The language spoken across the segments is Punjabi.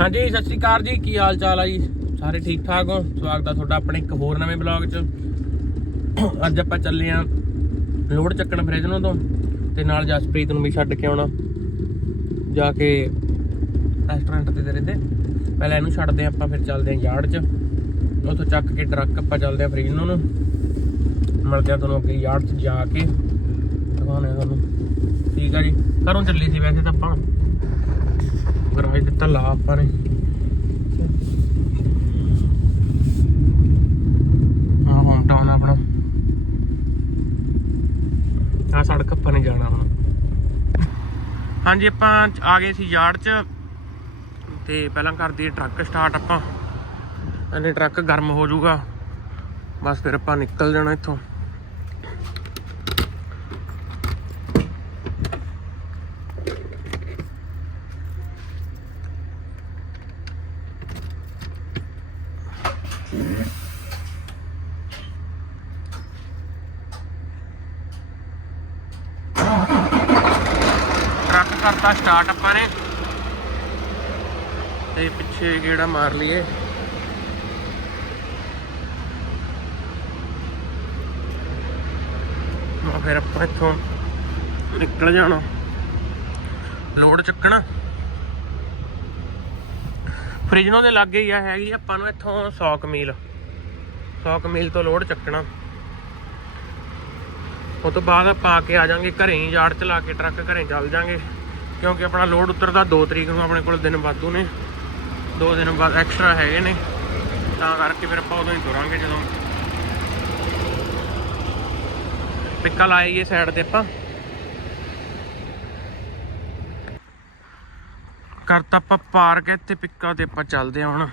ਹਾਂਜੀ, ਸਤਿ ਸ਼੍ਰੀ ਅਕਾਲ ਜੀ। ਕੀ ਹਾਲ ਚਾਲ ਆ ਜੀ? ਸਾਰੇ ਠੀਕ ਠਾਕ ਹੋ? ਸਵਾਗਤ ਆ ਤੁਹਾਡਾ ਆਪਣੇ ਇੱਕ ਹੋਰ ਨਵੇਂ ਬਲੌਗ 'ਚ। ਅੱਜ ਆਪਾਂ ਚੱਲੇ ਆ ਲੋਡ ਚੱਕਣ ਫ੍ਰਿਜਨੋਂ ਤੋਂ ਤੇ ਨਾਲ ਜਸਪ੍ਰੀਤ ਨੂੰ ਵੀ ਛੱਡ ਕੇ ਆਉਣਾ। ਜਾ ਕੇ ਰੈਸਟੋਰੈਂਟ ਤੇ ਤੇਰੇ ਤੇ। ਪਹਿਲਾਂ ਇਹਨੂੰ ਛੱਡਦੇ ਆ ਆਪਾਂ, ਫਿਰ ਚੱਲਦੇ ਆ ਯਾਰਡ 'ਚ। ਉੱਥੋਂ ਚੱਕ ਕੇ ਟਰੱਕ ਆਪਾਂ ਚੱਲਦੇ ਆ ਫ੍ਰਿਜਨੋਂ ਨੂੰ। ਮਿਲਦੇ ਆ ਤੁਹਾਨੂੰ ਅੱਗੇ ਯਾਰਡ 'ਚ ਜਾ ਕੇ। ਦਿਖਾਉਣੇ ਤੁਹਾਨੂੰ। ਠੀਕ ਆ ਜੀ। ਘਰੋਂ ਚੱਲੇ ਸੀ ਵੈਸੇ ਤਾਂ ਆਪਾਂ। ਗਰਾਜ ਲਾ ਆਪਾਂ ਨੇ। ਆ ਹੋਮ ਆਪਣਾ ਆ ਸੜਕ ਆਪਾਂ ਨੇ ਜਾਣਾ ਹੁਣ ਹਾਂਜੀ, ਆਪਾਂ ਆ ਗਏ ਸੀ ਯਾਰਡ 'ਚ। ਤੇ ਪਹਿਲਾਂ ਕਰਦੀ ਟਰੱਕ ਸਟਾਰਟ ਆਪਾਂ। ਇਹਨੇ ਟਰੱਕ ਗਰਮ ਹੋ ਜਾਊਗਾ। ਬਸ ਫਿਰ ਆਪਾਂ ਨਿਕਲ ਜਾਣਾ ਇੱਥੋਂ। ਟਰੱਕ ਕਰਤਾ ਸਟਾਰਟ ਆਪਾਂ ਨੇ। ਤੇ ਪਿੱਛੇ ਗੇੜਾ ਮਾਰ ਲਈਏ। ਫਿਰ ਆਪਾਂ ਇੱਥੋਂ ਨਿਕਲ ਜਾਣਾ। ਲੋਡ ਚੱਕਣਾ। ਫ੍ਰਿਜਨੋਂ ਦੇ ਲਾਗੇ ਹੀ ਆ, ਹੈਗੀ ਆਪਾਂ ਨੂੰ ਇੱਥੋਂ 100 ਕਮੀਲ 100 ਮੀਲ ਤੋਂ ਲੋਡ ਚੱਕਣਾ। ਉਹ ਤੋਂ ਬਾਅਦ ਆਪਾਂ ਆ ਕੇ ਆ ਜਾਾਂਗੇ ਘਰੇ ਹੀ, ਯਾਰਡ ਚ ਲਾ ਕੇ ਟਰੱਕ ਘਰੇ ਚੱਲ ਜਾਾਂਗੇ ਕਿਉਂਕਿ ਆਪਣਾ ਲੋਡ ਉਤਰਦਾ 2 ਤਰੀਕ ਨੂੰ, ਆਪਣੇ ਕੋਲ ਦਿਨ ਵਾਧੂ ਨੇ। 2 ਦਿਨ ਬਾਅਦ ਐਕਸਟਰਾ ਹੈਗੇ ਨੇ। ਤਾਂ ਕਰਕੇ ਫਿਰ ਆਪਾਂ ਉਦੋਂ ਹੀ ਤੁਰਾਂਗੇ ਜਦੋਂ। ਪਿੱਕਾ ਲਾਏਗੇ ਸਾਈਡ ਤੇ ਆਪਾਂ। ਕਰਤਾ ਆਪਾਂ ਪਾਰਕ ਇੱਥੇ ਪਿੱਕਾ ਤੇ ਆਪਾਂ ਚੱਲਦੇ ਆ ਹੁਣ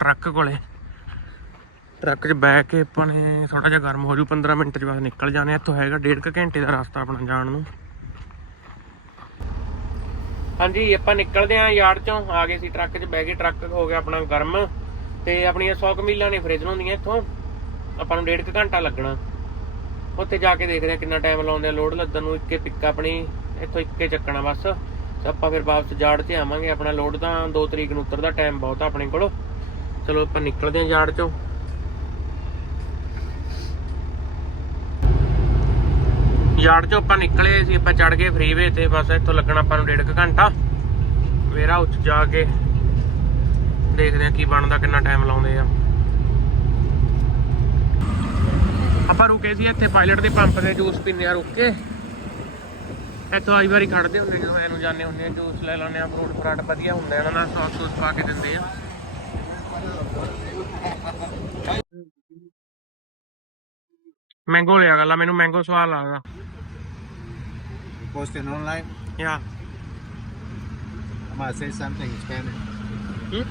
ਟਰੱਕ ਕੋਲੇ। ਟਰੱਕ 'ਚ ਬਹਿ ਕੇ ਆਪਾਂ ਨੇ ਥੋੜਾ ਜਿਹਾ ਗਰਮ ਹੋ ਜੂ 15 ਮਿੰਟ 'ਚ ਬਾਅਦ ਨਿਕਲ ਜਾਣੇ ਇੱਥੋਂ ਹੈਗਾ ਡੇਢ ਕੁ ਘੰਟੇ ਦਾ ਰਸਤਾ ਆਪਣਾ ਜਾਣ ਨੂੰ। ਹਾਂਜੀ, ਆਪਾਂ ਨਿਕਲਦੇ ਆਂ ਯਾਰਡ 'ਚੋਂ। ਆ ਗਏ ਸੀ ਟਰੱਕ 'ਚ ਬਹਿ ਕੇ, ਟਰੱਕ ਹੋ ਗਿਆ ਆਪਣਾ ਗਰਮ। ਤੇ ਆਪਣੀਆਂ 100 ਕਮੀਲਾਂ ਨੇ ਫ੍ਰਿਜ ਹੁੰਦੀਆਂ ਇੱਥੋਂ। ਆਪਾਂ ਨੂੰ ਡੇਢ ਕੁ ਘੰਟਾ ਲੱਗਣਾ। ਉੱਥੇ ਜਾ ਕੇ ਦੇਖਦੇ ਆ ਕਿੰਨਾ ਟਾਈਮ ਲਾਉਂਦੇ ਆ। ਲੋਡ ਲੱਦਣ ਨੂੰ ਇੱਕੇ ਪਿੱਕ ਆਪਣੀ ਇੱਥੋਂ ਇੱਕੇ ਚੱਕਣਾ ਬਸ। ਤੇ ਆਪਾਂ ਫਿਰ ਵਾਪਸ ਜਾੜ 'ਤੇ ਆਵਾਂਗੇ, ਆਪਣਾ ਲੋਡ ਤਾਂ 2 ਤਰੀਕ ਨੂੰ ਉਤਰਦਾ ਟਾਈਮ ਬਹੁਤ ਆ ਆਪਣੇ ਕੋਲ। ਚਲੋ ਆਪਾਂ ਨਿਕਲਦੇ ਆਂ ਯਾਰਡ 'ਚੋਂ। ਯਾਰਡ 'ਚੋਂ ਆਪਾਂ ਨਿਕਲੇ ਸੀ ਆਪਾਂ ਚੜ ਗਏ ਫਰੀਵੇ ਤੇ, ਬਸ ਇੱਥੋਂ ਲੱਗਣਾ ਆਪਾਂ ਨੂੰ ਡੇਢ ਕੁ ਘੰਟਾ। ਵੇਰਾ ਉੱਚ ਜਾ ਕੇ ਦੇਖਦੇ ਆ ਕੀ ਬਣਦਾ, ਕਿੰਨਾ ਟਾਈਮ ਲਾਉਂਦੇ ਆ। ਆਪਾਂ ਰੁਕੇ ਸੀ ਇੱਥੇ ਪਾਇਲਟ ਦੇ ਪੰਪ ਦੇ ਜੂਸ ਪੀਂਦੇ ਆ ਰੁਕ ਕੇ। ਇੱਥੋਂ ਆਈ ਵਾਰੀ ਖੜਦੇ ਹੁੰਦੇ ਜਦੋਂ ਐਨੂੰ ਜਾਂਦੇ ਹੁੰਦੇ ਆ ਜੂਸ ਲੈ ਲੈਂਦੇ ਆ ਫਰੂਟ ਫਰਾਟ ਵਧੀਆ ਹੁੰਦਾ ਇਹਨਾਂ ਦਾ ਸੌਸ ਸੌਸ ਪਾ ਕੇ ਦਿੰਦੇ ਆ ਮੈਂਗੋ ਲਿਆ ਗੱਲਾਂ ਮੈਨੂੰ ਮੈਂਗੋ ਸਵਾਦ ਲੱਗਦਾ posting online. ਯਾ I'm gonna say something in Spanish. Hmm?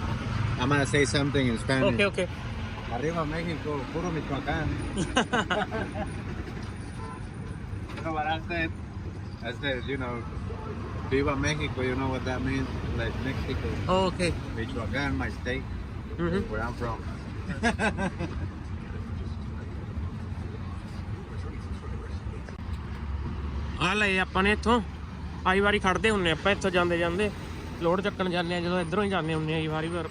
I'm gonna say something in Spanish. Okay okay Arriba México, puro Michoacán. I said? You know, Viva Mexico, you know what that means? Like Mexico, okay Michoacán, my state, ਹੂੰ where I'm from. ਆ ਲਏ ਆਪਾਂ ਨੇ ਇੱਥੋਂ ਆਈ ਵਾਰੀ ਖੜਦੇ ਹੁੰਨੇ ਆਪਾਂ ਇੱਥੋਂ ਜਾਂਦੇ ਜਾਂਦੇ ਲੋਡ ਚੱਕਣ ਜਾਂਦੇ ਆ ਜਦੋਂ ਇਧਰੋਂ ਹੀ ਜਾਂਦੇ ਹੁੰਨੇ ਆਈ ਵਾਰੀ ਵਾਰ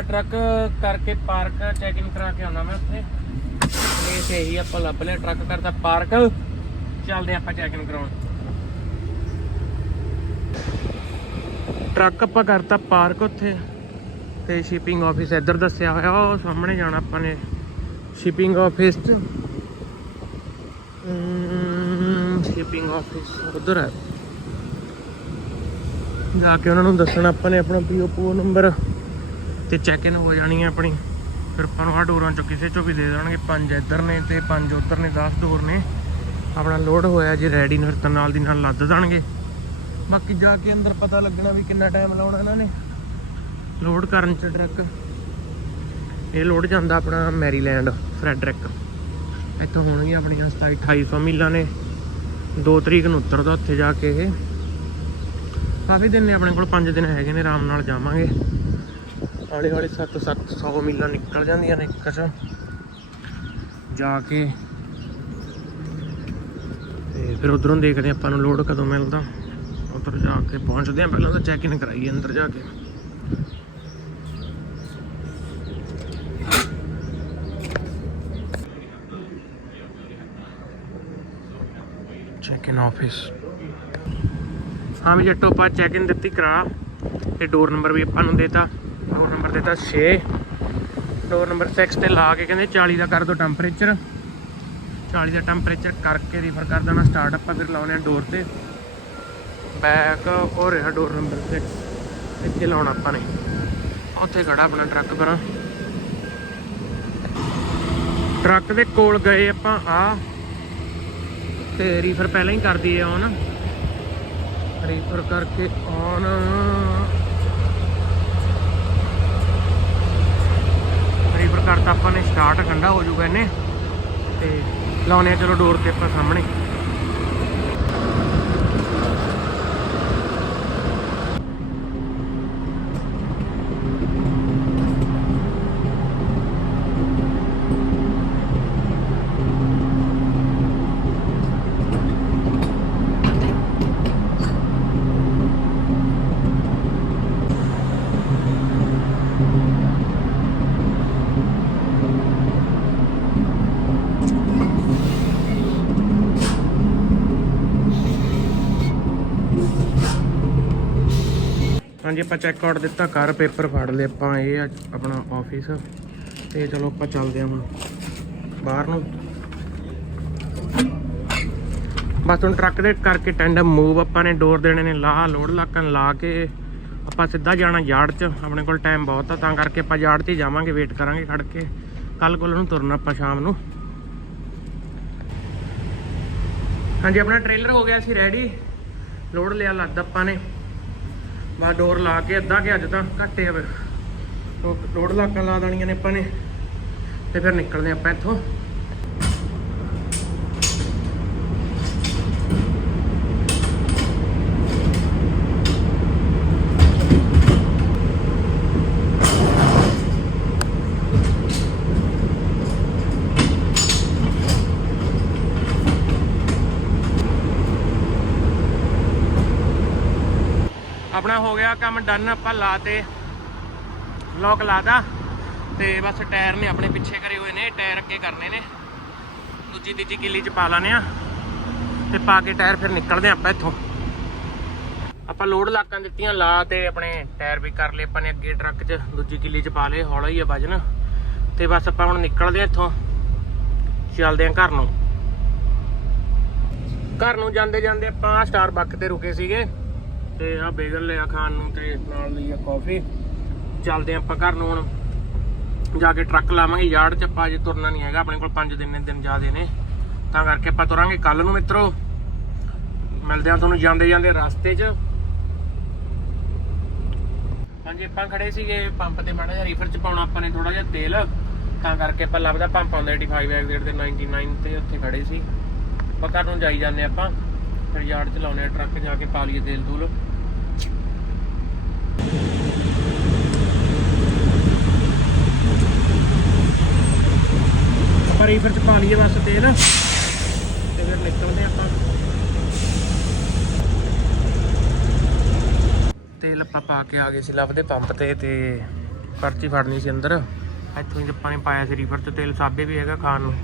ਆਪਾਂ ਟਰੱਕ ਕਰਕੇ ਪਾਰਕ ਚੈੱਕ ਇਨ ਕਰਾ ਕੇ ਆਉਣਾ ਮੈਂ ਉੱਥੇ। ਇਹ ਤੇ ਆਪਾਂ ਲੱਭ ਲਿਆ, ਟਰੱਕ ਕਰਦਾ ਪਾਰਕ। ਚੱਲਦੇ ਆਪਾਂ ਚੈੱਕ ਕਰਾਉਣ। ਟਰੱਕ ਆਪਾਂ ਕਰਤਾ ਪਾਰਕ ਉੱਥੇ। ਤੇ ਸ਼ਿਪਿੰਗ ਆਫਿਸ ਇੱਧਰ ਦੱਸਿਆ ਹੋਇਆ, ਉਹ ਸਾਹਮਣੇ ਜਾਣਾ ਆਪਾਂ ਨੇ ਸ਼ਿਪਿੰਗ ਆਫਿਸ ਚ। ਸ਼ਿਪਿੰਗ ਆਫਿਸ ਉਧਰ ਹੈ ਜਾ ਕੇ ਉਹਨਾਂ ਨੂੰ ਦੱਸਣਾ ਆਪਾਂ ਨੇ ਆਪਣਾ ਪੀਓ ਪੂ ਨੰਬਰ ਤੇ ਚੈੱਕ ਇਨ ਹੋ ਜਾਣੀ ਹੈ ਆਪਣੀ। ਫਿਰ ਆਪਾਂ ਨੂੰ ਆਹ ਡੋਰਾਂ ਚੋਂ ਕਿਸੇ ਚੋਂ ਵੀ ਦੇ ਦੇਣਗੇ। ਪੰਜ ਇੱਧਰ ਨੇ ਤੇ ਪੰਜ ਉੱਧਰ ਨੇ 10 ਡੋਰ ਨੇ। ਆਪਣਾ ਲੋਡ ਹੋਇਆ ਜੇ ਰੈਡੀ ਨੇ, ਫਿਰ ਤਾਂ ਨਾਲ ਦੀ ਨਾਲ ਲੱਦ ਦੇਣਗੇ। ਬਾਕੀ ਜਾ ਕੇ ਅੰਦਰ ਪਤਾ ਲੱਗਣਾ ਵੀ ਕਿੰਨਾ ਟਾਈਮ ਲਾਉਣਾ ਇਹਨਾਂ ਨੇ। ਲੋਡ ਕਰਨ ਚ ਟਰੱਕ ਇਹ ਲੋਡ ਜਾਂਦਾ ਆਪਣਾ ਮੈਰੀਲੈਂਡ, ਫਰੈਡਰਿਕ। ਇੱਥੋਂ ਹੋਣਗੀਆਂ ਆਪਣੀਆਂ 27 2800 ਮੀਲਾਂ ਨੇ। 2 ਤਰੀਕ ਨੂੰ ਉਤਰਦਾ ਉੱਥੇ ਜਾ ਕੇ ਇਹ। ਕਾਫੀ ਦਿਨ ਨੇ ਆਪਣੇ ਕੋਲ 5 ਦਿਨ ਹੈਗੇ ਨੇ, ਆਰਾਮ ਨਾਲ ਜਾਵਾਂਗੇ। ਹੌਲੀ ਹੌਲੀ 7 700 ਮੀਲਾਂ ਨਿਕਲ ਜਾਂਦੀਆਂ ਨੇ ਇੱਕ ਚ। ਜਾ ਕੇ। ਤੇ ਫਿਰ ਉਧਰੋਂ ਦੇਖਦੇ ਹਾਂ ਆਪਾਂ ਨੂੰ ਲੋਡ ਕਦੋਂ ਮਿਲਦਾ। ਉਧਰ ਜਾ ਕੇ ਪਹੁੰਚਦੇ ਆ ਪਹਿਲਾਂ ਤਾਂ ਚੈੱਕ ਇਨ ਕਰਾਈਏ ਅੰਦਰ ਜਾ ਕੇ। ਚੈੱਕ ਇਨ ਆਫਿਸ ਹਾਂ ਵੀ ਜੱਟੋ, ਆਪਾਂ ਚੈੱਕ ਇਨ ਦਿੱਤੀ ਕਰਾ। ਤੇ ਡੋਰ ਨੰਬਰ ਵੀ ਆਪਾਂ ਨੂੰ ਦੇਤਾ ਨੰਬਰ ਦਿੱਤਾ 6 ਡੋਰ ਨੰਬਰ 6 ਤੇ ਲਾ ਕੇ ਕਹਿੰਦੇ 40 ਦਾ ਕਰ ਦੋ ਟੈਂਪਰੇਚਰ 40 ਦਾ ਟੈਂਪਰੇਚਰ ਕਰਕੇ ਰੀਫਰ ਕਰ ਦੇਣਾ ਸਟਾਰਟ ਆਪਾਂ ਫਿਰ ਲਾਉਣੇ ਆ ਡੋਰ ਤੇ। ਬੈਕ ਹੋ ਰਿਹਾ ਡੋਰ ਨੰਬਰ 6 ਇੱਥੇ ਲਾਉਣਾ ਆਪਾਂ ਨੇ। ਉੱਥੇ ਖੜਾ ਆਪਣਾ ਟਰੱਕ ਪਰਾਂ। ਟਰੱਕ ਦੇ ਕੋਲ ਗਏ ਆਪਾਂ, ਆ। ਤੇ ਰੀਫਰ ਪਹਿਲਾਂ ਹੀ ਕਰ ਦਈਏ ਔਨ ਰੀਫਰ ਕਰਕੇ ਔਨ ਰੀਫਰ ਕਰਤਾ ਆਪਾਂ ਨੇ ਸਟਾਰਟ ਠੰਡਾ ਹੋ ਜਾਊਗਾ ਇਹਨੇ। ਤੇ ਲਾਉਣੇ ਆ ਚਲੋ ਡੋਰ ਤੇ ਆਪਾਂ ਸਾਹਮਣੇ। ਹਾਂਜੀ, ਆਪਾਂ ਚੈੱਕ ਆਊਟ ਦਿੱਤਾ ਕਰ ਪੇਪਰ ਫੜ ਲਏ ਆਪਾਂ, ਇਹ ਆ ਆਪਣਾ ਆਫਿਸ ਤੇ ਚਲੋ ਆਪਾਂ ਚੱਲਦੇ ਹਾਂ ਹੁਣ ਬਾਹਰ ਨੂੰ। ਬਸ ਹੁਣ ਟਰੱਕ ਦੇ ਕਰਕੇ ਟੈਂਡਮ ਮੂਵ ਆਪਾਂ ਨੇ ਡੋਰ ਦੇਣੇ ਨੇ ਲਾ ਲੋਡ ਲਾਕਨ ਲਾ ਕੇ ਆਪਾਂ ਸਿੱਧਾ ਜਾਣਾ ਯਾਰਡ 'ਚ। ਆਪਣੇ ਕੋਲ ਟਾਈਮ ਬਹੁਤ ਆ, ਤਾਂ ਕਰਕੇ ਆਪਾਂ ਯਾਰਡ 'ਤੇ ਹੀ ਜਾਵਾਂਗੇ ਵੇਟ ਕਰਾਂਗੇ ਖੜ ਕੇ। ਕੱਲ ਕੋਲ ਨੂੰ ਤੁਰਨਾ ਆਪਾਂ ਸ਼ਾਮ ਨੂੰ। ਹਾਂਜੀ, ਆਪਣਾ ਟ੍ਰੇਲਰ ਹੋ ਗਿਆ ਸੀ ਰੈਡੀ ਲੋਡ ਲਿਆ ਲੱਦ ਆਪਾਂ ਨੇ। ਬਾ ਡੋਰ ਲਾ ਕੇ ਅੱਧਾ ਕਿ ਅੱਜ ਤਾਂ ਘੱਟੇ ਆ ਲੋਡ ਲਾਕਾਂ ਲਾ ਦੇਣੀਆਂ ਨੇ ਆਪਾਂ ਨੇ। ਤੇ ਫਿਰ ਨਿਕਲਦੇ ਆਪਾਂ ਇੱਥੋਂ। ਆਪਣਾ ਹੋ ਗਿਆ ਕੰਮ ਡਨ, ਆਪਾਂ ਲਾਤੇ ਲੋਕ ਲਾਦਾ ਤੇ ਬਸ ਟਾਇਰ ਨੇ ਆਪਣੇ ਪਿੱਛੇ ਕਰੇ ਹੋਏ ਨੇ, ਟਾਇਰ ਅੱਗੇ ਕਰਨੇ ਨੇ। ਦੂਜੀ ਤੀਜੀ ਕਿੱਲੀ ਚ ਪਾ ਲਾਣੇ ਆ ਤੇ ਪਾ ਕੇ ਟਾਇਰ ਫਿਰ ਨਿਕਲਦੇ ਆ ਆਪਾਂ ਇੱਥੋਂ। ਆਪਾਂ ਲੋਡ ਲਾਕਾਂ ਦਿੱਤੀਆਂ, ਲਾ ਤੇ ਆਪਣੇ ਟਾਇਰ ਵੀ ਕਰ ਲਏ ਆਪਾਂ ਨੇ ਅੱਗੇ ਟਰੱਕ 'ਚ, ਦੂਜੀ ਕਿੱਲੀ 'ਚ ਪਾ ਲਏ, ਹੌਲਾ ਹੀ ਆ ਵਜਨ। ਤੇ ਬਸ ਆਪਾਂ ਹੁਣ ਨਿਕਲਦੇ ਆ ਇੱਥੋਂ। ਚੱਲਦੇ ਆ ਘਰ ਨੂੰ। ਘਰ ਨੂੰ ਜਾਂਦੇ ਜਾਂਦੇ ਆਪਾਂ ਸਟਾਰਬਕ ਤੇ ਰੁਕੇ ਸੀਗੇ। ਤੇ ਆ ਬੇਗਲ ਲਿਆ ਖਾਣ ਨੂੰ ਤੇ ਨਾਲ ਲਈ ਆ ਕਾਫੀ ਚੱਲਦੇ ਆਪਾਂ ਘਰ ਨੂੰ ਹੁਣ। ਜਾ ਕੇ ਟਰੱਕ ਲਾਵਾਂਗੇ ਯਾਰਡ ਚ, ਆਪਾਂ ਅਜੇ ਤੁਰਨਾ ਨਹੀਂ ਹੈਗਾ, ਆਪਣੇ ਕੋਲ 5 ਦਿਨ ਨੇ, ਦਿਨ ਜ਼ਿਆਦੇ ਨੇ। ਤਾਂ ਕਰਕੇ ਆਪਾਂ ਤੁਰਾਂਗੇ ਕੱਲ ਨੂੰ ਮਿੱਤਰੋ। ਮਿਲਦੇ ਆ ਤੁਹਾਨੂੰ ਜਾਂਦੇ ਜਾਂਦੇ ਰਸਤੇ 'ਚ। ਹਾਂਜੀ, ਆਪਾਂ ਖੜੇ ਸੀਗੇ ਪੰਪ ਤੇ, ਮਾੜਾ ਜਿਹਾ ਰੀਫਰ ਚ ਪਾਉਣਾ ਆਪਾਂ ਨੇ ਥੋੜਾ ਜਿਹਾ ਤੇਲ। ਤਾਂ ਕਰਕੇ ਆਪਾਂ ਲੱਭਦਾ ਪੰਪ ਆਉਂਦਾ 85 ਐਗਜ਼ਿਟ ਤੇ 99 ਤੇ ਉੱਥੇ ਖੜੇ ਸੀ। ਆਪਾਂ ਘਰ ਨੂੰ ਜਾਈ ਜਾਂਦੇ ਆਪਾਂ। ਫਿਰ ਯਾਰਡ ਚ ਲਾਉਣੇ ਆ ਟਰੱਕ ਜਾ ਕੇ ਪਾ ਲਈਏ ਤੇਲ ਤੂਲ ਆਪਾਂ ਰੀਫਰ ਚ ਪਾ ਲਈਏ ਬਸ ਤੇਲ ਤੇ ਫਿਰ ਨਿਕਲਦੇ ਆਪਾਂ। ਤੇਲ ਆਪਾਂ ਪਾ ਕੇ ਆ ਗਏ ਸੀ ਲੱਭਦੇ ਪੰਪ ਤੇ ਤੇ ਪਰਚੀ ਫੜਨੀ ਸੀ ਅੰਦਰ। ਇੱਥੋਂ ਹੀ ਆਪਾਂ ਨੇ ਪਾਇਆ ਸੀ ਰੀਫਰ ਚ ਤੇਲ, ਸਾਬੇ ਵੀ ਹੈਗਾ ਖਾਣ ਨੂੰ।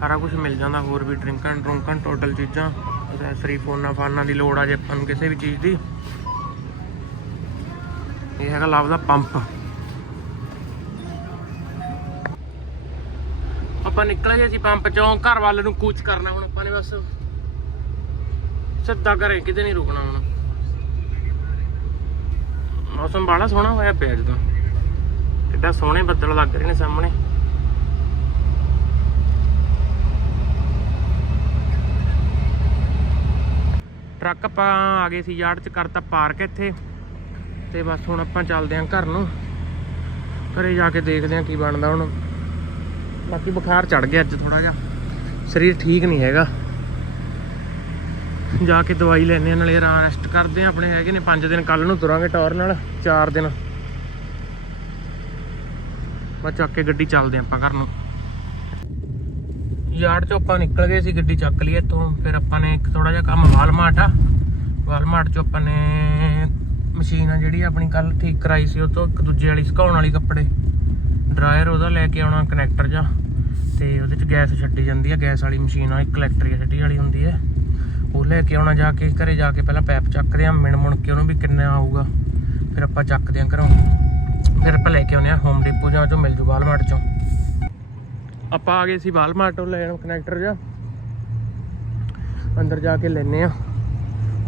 ਸਾਰਾ ਕੁਝ ਮਿਲ ਜਾਂਦਾ, ਹੋਰ ਵੀ ਡਰਿੰਕਾਂ, ਡਰੁੰਕਾਂ ਟੋਟਲ ਚੀਜ਼ਾਂ। ਐਸੈਸਰੀ ਫੋਨਾਂ ਫਾਨਾਂ ਦੀ ਲੋੜ ਆ ਜੇ ਆਪਾਂ ਨੂੰ ਕਿਸੇ ਵੀ ਚੀਜ਼ ਦੀ। ਇਹ ਹੈਗਾ ਲਵ ਦਾ ਪੰਪ। ਆਪਾਂ ਨਿਕਲ ਗਏ ਸੀ ਪੰਪ ਚੋਂ ਘਰ ਵੱਲ ਨੂੰ ਕੂਚ ਕਰਨਾ ਹੁਣ ਆਪਾਂ ਨੇ ਬਸ। ਸਿੱਧਾ ਘਰੇ, ਕਿਤੇ ਨਹੀਂ ਰੁਕਣਾ ਹੁਣ। ਮੌਸਮ ਬੜਾ ਸੋਹਣਾ ਹੋਇਆ ਪਿਆ ਅੱਜ ਤਾਂ ਕਿੱਡਾ ਸੋਹਣੇ ਬੱਦਲ ਲੱਗ ਰਹੇ ਨੇ ਸਾਹਮਣੇ। ਟਰੱਕ ਆਪਾਂ ਆ ਗਏ ਸੀ ਯਾਰਡ ਚ, ਕਰਤਾ ਪਾਰਕ ਇੱਥੇ। ਤੇ ਬਸ ਹੁਣ ਆਪਾਂ ਚੱਲਦੇ ਆਂ ਘਰ ਨੂੰ। ਘਰੇ ਜਾ ਕੇ ਦੇਖਦੇ ਆਂ ਕੀ ਬਣਦਾ ਹੁਣ। ਬਾਕੀ ਬੁਖਾਰ ਚੜ ਗਿਆ ਅੱਜ ਥੋੜਾ ਜਿਹਾ। ਸਰੀਰ ਠੀਕ ਨਹੀਂ ਹੈਗਾ। ਜਾ ਕੇ ਦਵਾਈ ਲੈਣੇ ਆ, ਨਾਲੇ ਆਰਾਮ ਰੈਸਟ ਕਰਦੇ ਆ ਆਪਣੇ ਹੈਗੇ ਨੇ। 5 ਦਿਨ ਕੱਲ ਨੂੰ ਤੁਰਾਂਗੇ ਟੌਰ ਨਾਲ 4 ਦਿਨ। ਬਸ ਚੱਕ ਕੇ ਗੱਡੀ ਚੱਲਦੇ ਆਪਾਂ ਘਰ ਨੂੰ। ਯਾਰਡ ਚੋਂ ਆਪਾਂ ਨਿਕਲ ਗਏ ਸੀ, ਗੱਡੀ ਚੱਕ ਲਈ ਇੱਥੋਂ। ਫਿਰ ਆਪਾਂ ਨੇ ਇੱਕ ਥੋੜਾ ਜਿਹਾ ਕੰਮ ਵਾਲਮਾਰਟ ਆ। ਵਾਲਮਾਰਟ ਚੋਂ ਆਪਾਂ ਨੇ ਮਸ਼ੀਨ ਆ ਜਿਹੜੀ ਆਪਣੀ ਕੱਲ ਠੀਕ ਕਰਾਈ ਸੀ, ਉਹ ਤੋਂ ਇੱਕ ਦੂਜੇ ਵਾਲੀ ਸੁਕਾਉਣ ਵਾਲੀ ਕੱਪੜੇ। ਡਰਾਇਰ ਉਹਦਾ ਲੈ ਕੇ ਆਉਣਾ ਕਨੈਕਟਰ ਜਾ ਤੇ ਉਹਦੇ ਚ ਗੈਸ ਛੱਡੀ ਜਾਂਦੀ ਆ, ਗੈਸ ਵਾਲੀ ਮਸ਼ੀਨ ਆ, ਇੱਕ ਇਲੈਕਟ੍ਰਿਕ ਵਾਲੀ ਹੁੰਦੀ ਹੈ ਉਹ ਲੈ ਕੇ ਆਉਣਾ ਜਾ ਕੇ, ਘਰੇ ਜਾ ਕੇ ਪਹਿਲਾਂ ਪੈਪ ਚੱਕਦੇ ਆ, ਮਿਣ ਮੁਣ ਕੇ ਉਹਨੂੰ ਵੀ ਕਿੰਨਾ ਆਊਗਾ। ਫਿਰ ਆਪਾਂ ਚੱਕਦੇ ਆ ਘਰੋਂ। ਫਿਰ ਆਪਾਂ ਲੈ ਕੇ ਆਉਂਦੇ ਆ ਹੋਮ ਡਿਪੋ ਜਾਂ ਚੋਂ ਮਿਲ ਜੂ ਵਾਲਮਾਰਟ ਚੋਂ। ਆਪਾਂ ਆ ਗਏ ਸੀ ਵਾਲਮਾਰਟ ਤੋਂ ਲੈਣ ਕਨੈਕਟਰ ਜਾ ਅੰਦਰ ਜਾ ਕੇ ਲੈਨੇ ਆ।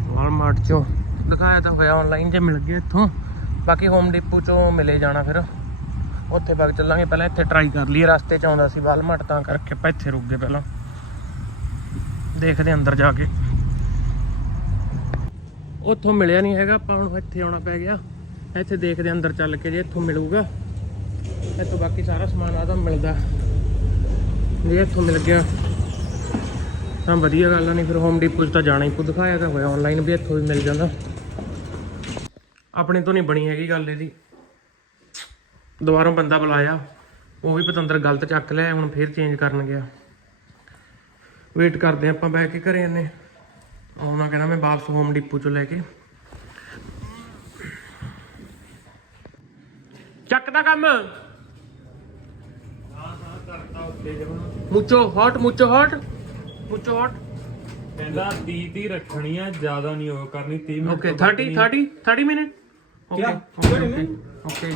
ਵਾਲਮਾਰਟ ਚੋਂ। ਦਿਖਾਇਆ ਤਾਂ ਹੋਇਆ ਆਨਲਾਈਨ ਜੇ ਮਿਲ ਗਿਆ ਇੱਥੋਂ। ਬਾਕੀ ਹੋਮ ਡਿਪੋ ਚੋਂ ਮਿਲੇ ਜਾਣਾ ਫਿਰ। ਉੱਥੇ ਵਗ ਚੱਲਾਂਗੇ। ਪਹਿਲਾਂ ਇੱਥੇ ਟਰਾਈ ਕਰ ਲਈਏ। ਰਸਤੇ ਚ ਆਉਂਦਾ ਸੀ ਵਾਲਮਾਰਟ, ਤਾਂ ਕਰਕੇ ਆਪਾਂ ਇੱਥੇ ਰੁਕ ਗਏ ਪਹਿਲਾਂ। ਦੇਖਦੇ ਅੰਦਰ ਜਾ ਕੇ। ਉੱਥੋਂ ਮਿਲਿਆ ਨਹੀਂ ਹੈਗਾ। ਆਪਾਂ ਹੁਣ ਇੱਥੇ ਆਉਣਾ ਪੈ ਗਿਆ। ਇੱਥੇ ਦੇਖਦੇ ਅੰਦਰ ਚੱਲ ਕੇ ਜੇ ਇੱਥੋਂ ਮਿਲੂਗਾ। ਇੱਥੋਂ ਬਾਕੀ ਸਾਰਾ ਸਮਾਨ ਆਦਾ ਮਿਲਦਾ। ਜੇ ਇੱਥੋਂ ਮਿਲ ਗਿਆ, ਤਾਂ ਵਧੀਆ ਗੱਲ ਆ। ਨਹੀਂ ਫਿਰ ਹੋਮ ਡਿਪੋ 'ਚ ਤਾਂ ਜਾਣਾ ਹੀ ਪਊ। ਦਿਖਾਇਆ ਤਾਂ ਹੋਇਆ ਆਨਲਾਈਨ ਵੀ ਇੱਥੋਂ ਵੀ ਮਿਲ ਜਾਂਦਾ। ਆਪਣੇ ਤੋਂ ਨਹੀਂ ਬਣੀ ਹੈਗੀ ਗੱਲ ਇਹਦੀ। ਦੁਬਾਰਾ ਬੰਦਾ ਬੁਲਾਇਆ ਉਹ ਵੀ ਪਤੰਦਰ ਗਲਤ ਚੱਕ ਲਿਆ ਹੁਣ ਫੇਰ ਚੇਂਜ ਕਰਨ ਗਿਆ। ਵੇਟ ਕਰਦੇ ਆਪਾਂ ਬਹਿ ਕੇ ਘਰੇ ਆਨੇ ਆਉਣਾ ਕਹਿੰਦਾ ਮੈਂ ਵਾਪਸ ਹੋਮ ਡਿਪੋ ਚੋਂ ਲੈ ਕੇ। ਚੱਕ ਦਾ ਕੰਮ? ਮੁੱਚੋ ਹੌਟ ਮੁੱਚੋ ਹੌਟ ਮੁੱਚੋ ਹੌਟ ਕਹਿੰਦਾ 30 ਦੀ ਰੱਖਣੀ ਆ ਜ਼ਿਆਦਾ ਨਹੀਂ ਉਹ ਕਰਨੀ 30 ਮਿੰਟ ਓਕੇ ਤੋਂ 30 30 30 minute okay Yeah, okay okay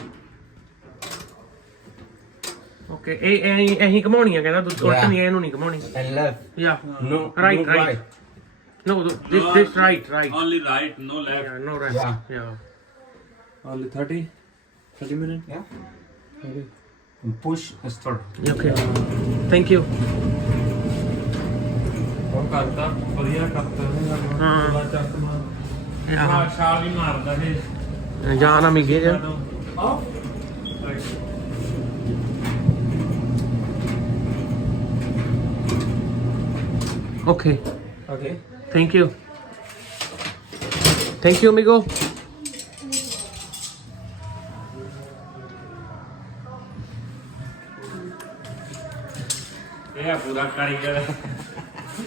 okay ਇਹ ਐਂ ਐਂ ਘਮਾਉਣੀ ਆ ਕਹਿੰਦਾ ਤੂੰ ਉਲਟ ਨਹੀਂ ਇਹਨੂੰ ਨਹੀਂ ਘਮਾਉਣੀ And left. Yeah No. Right no right No, th- this this right, right. Only right, no left. Yeah, no right. Yeah. Yeah. Only 30? 30 minutes? Yeah. Okay. Push start. Okay. Thank you. ਉਹ ਕਰਤਾ ਵਧੀਆ ਕਰਤਾ ਹਾਂ। ਥੋੜਾ ਚੱਕ ਮਾਰ Yeah. ਹਾਂ ਛਾਲ ਵੀ ਮਾਰਦਾ ਇਹ ਜਾਨ ਆ ਮਿਗੇ ਜਾ ਹਾਂ Okay. Okay Thank you. Thank you, amigo. ਇਹ ਆ ਪੂਰਾ ਕਾਰੀਗਰ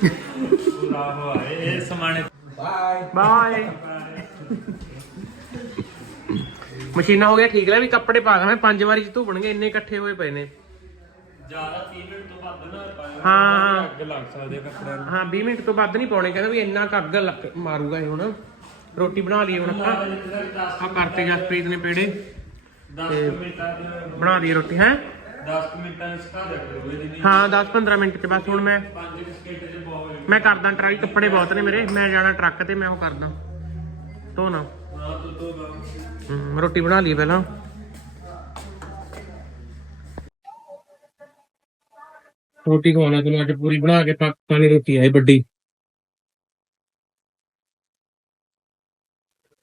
ਪੂਰਾ ਹੋਇਆ ਇਹ ਸਮਾਨੇ Bye. Bye. ਮਸ਼ੀਨਾਂ ਹੋ ਗਿਆ ਠੀਕ ਲੈ ਵੀ ਕੱਪੜੇ ਪਾ ਦਾਂ ਮੈਂ ਪੰਜ ਵਾਰੀ ਚ ਧੋਣਗੇ ਇੰਨੇ ਇਕੱਠੇ ਹੋਏ ਪਏ ਨੇ। ਜ਼ਿਆਦਾ 30 ਮਿੰਟ ਤੋਂ ਵੱਧ ਨਾ ਪਾਇਆ ਹਾਂ। ਅੱਗ ਲੱਗ ਸਕਦੇ ਕੱਪੜਿਆਂ ਨੂੰ। ਹਾਂ 20 ਮਿੰਟ ਤੋਂ ਵੱਧ ਨਹੀਂ ਪਾਉਣੇ ਕਹਿੰਦਾ ਵੀ ਇੰਨਾ ਕੁ ਅੱਗ ਲੱਗ- ਮਾਰੂਗਾ ਇਹ ਹੁਣ। ਰੋਟੀ ਬਣਾ ਲਈਏ ਹੁਣ ਆਪਾਂ। ਆ ਕਰਤੇ ਜਸਪ੍ਰੀਤ ਨੇ ਪੇੜੇ। 10 ਮਿੰਟਾਂ ਚ ਬਣਾ ਲਈਏ ਰੋਟੀ ਹੈ? 10 ਮਿੰਟਾਂ ਕਰੋ ਇਹਦੀ ਨਹੀਂ ਹਾਂ 10-15 ਮਿੰਟ ਚ ਬਸ ਹੁਣ ਮੈਂ 5 ਸਕਿੰਟ ਚ ਬਹੁਤ ਮੈਂ ਕਰਦਾ ਟਰਾਈ ਕੱਪੜੇ ਬਹੁਤ ਨੇ ਮੇਰੇ। ਮੈਂ ਜਾਣਾ ਟਰੱਕ ਤੇ ਮੈਂ ਉਹ ਕਰਦਾ। ਧੋਣਾ। ਹਮ, ਰੋਟੀ ਬਣਾ ਲਈ ਪਹਿਲਾਂ। ਰੋਟੀ ਖਵਾਉਣਾ ਤੈਨੂੰ ਅੱਜ ਪੂਰੀ ਬਣਾ ਕੇ ਪਾਕਿਸਤਾਨੀ ਰੋਟੀ ਆਏ ਵੱਡੀ।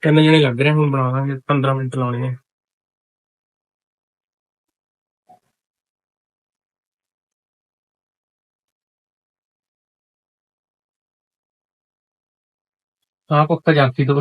ਕਿੰਨੇ ਜਣੇ ਲੱਗ ਰਹੇ ਹੁਣ ਬਣਾ ਦਾਂਗੇ 15 ਮਿੰਟ ਲਾਉਣੇ ਨੇ ਹਾਂ ਕੁੱਕ ਜਾਤੀ ਤੋਂ।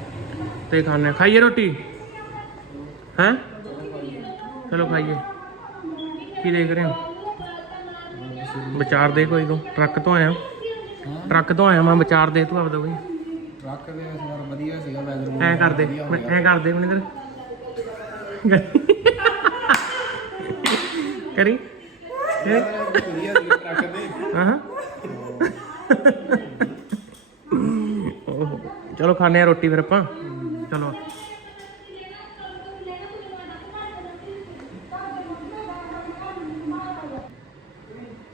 ਤੇ ਖਾਣੇ ਖਾਈਏ ਰੋਟੀ? ਹੈਂ? ਚਲੋ ਖਾਈਏ। ਕੀ ਦੇਖ ਰਹੇ ਹੋ? ਵਿਚਾਰ ਦੇ ਕੋਈ ਤੂੰ। ਟਰੱਕ ਤੋਂ ਆਇਆ। ਟਰੱਕ ਤੋਂ ਆਇਆ ਮੈਂ ਵਿਚਾਰ ਦੇ ਤੂੰ ਆਪਦਾ ਕੋਈ। ਟਰੱਕ ਦੇ ਇਸ ਵਾਰ ਵਧੀਆ ਸੀਗਾ ਵੈਦਰ ਐ ਕਰਦੇ ਐ ਕਰਦੇ ਮਨਿੰਦਰ ਕਰੀ? ਵਧੀਆ ਸੀਗਾ ਟਰੱਕ ਦੇ ਹਾਂ ਚਲੋ ਖਾਣੇ ਆ ਰੋਟੀ ਫਿਰ ਆਪਾਂ। ਚਲੋ।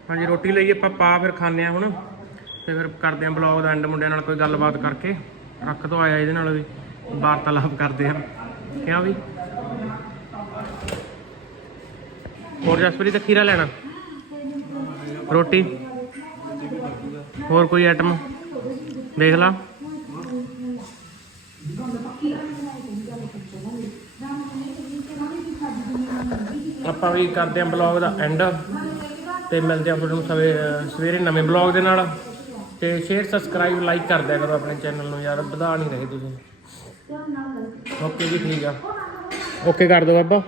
ਹਾਂਜੀ, ਰੋਟੀ ਲਈ ਆਪਾਂ ਪਾ ਫਿਰ ਖਾਣੇ ਆ ਹੁਣ ਤੇ ਫਿਰ ਕਰਦੇ ਆ ਬਲੌਗ ਦਾ ਐਂਡ ਮੁੰਡਿਆਂ ਨਾਲ ਕੋਈ ਗੱਲਬਾਤ ਕਰਕੇ। ਰੱਖ ਤੋਂ ਆਇਆ ਇਹਦੇ ਨਾਲ ਵੀ, ਵਾਰਤਾਲਾਪ ਕਰਦੇ ਆ ਕਿਹਾ ਵੀ? ਹੋਰ ਜਸਪ੍ਰੀਤ ਦਾ ਖੀਰਾ ਲੈਣਾ? ਰੋਟੀ? ਹੋਰ ਕੋਈ ਆਈਟਮ ਦੇਖ ਲਾ। ਆਪਾਂ ਵੀ ਕਰਦੇ ਆਂ ਬਲੌਗ ਦਾ ਐਂਡ ਤੇ ਮਿਲਦੇ ਆਂ ਤੁਹਾਨੂੰ ਸਵੇ ਸਵੇਰੇ ਨਵੇਂ ਬਲੌਗ ਦੇ ਨਾਲ। ਤੇ ਸ਼ੇਅਰ ਸਬਸਕ੍ਰਾਈਬ ਲਾਈਕ ਕਰ ਦਿਆ ਕਰੋ ਆਪਣੇ ਚੈਨਲ ਨੂੰ ਯਾਰ ਵਧਾ ਨਹੀਂ ਰਹੇ ਤੁਸੀਂ। ਓਕੇ ਜੀ ਠੀਕ ਆ। ਓਕੇ ਕਰ ਦਿਓ ਬਾਬਾ।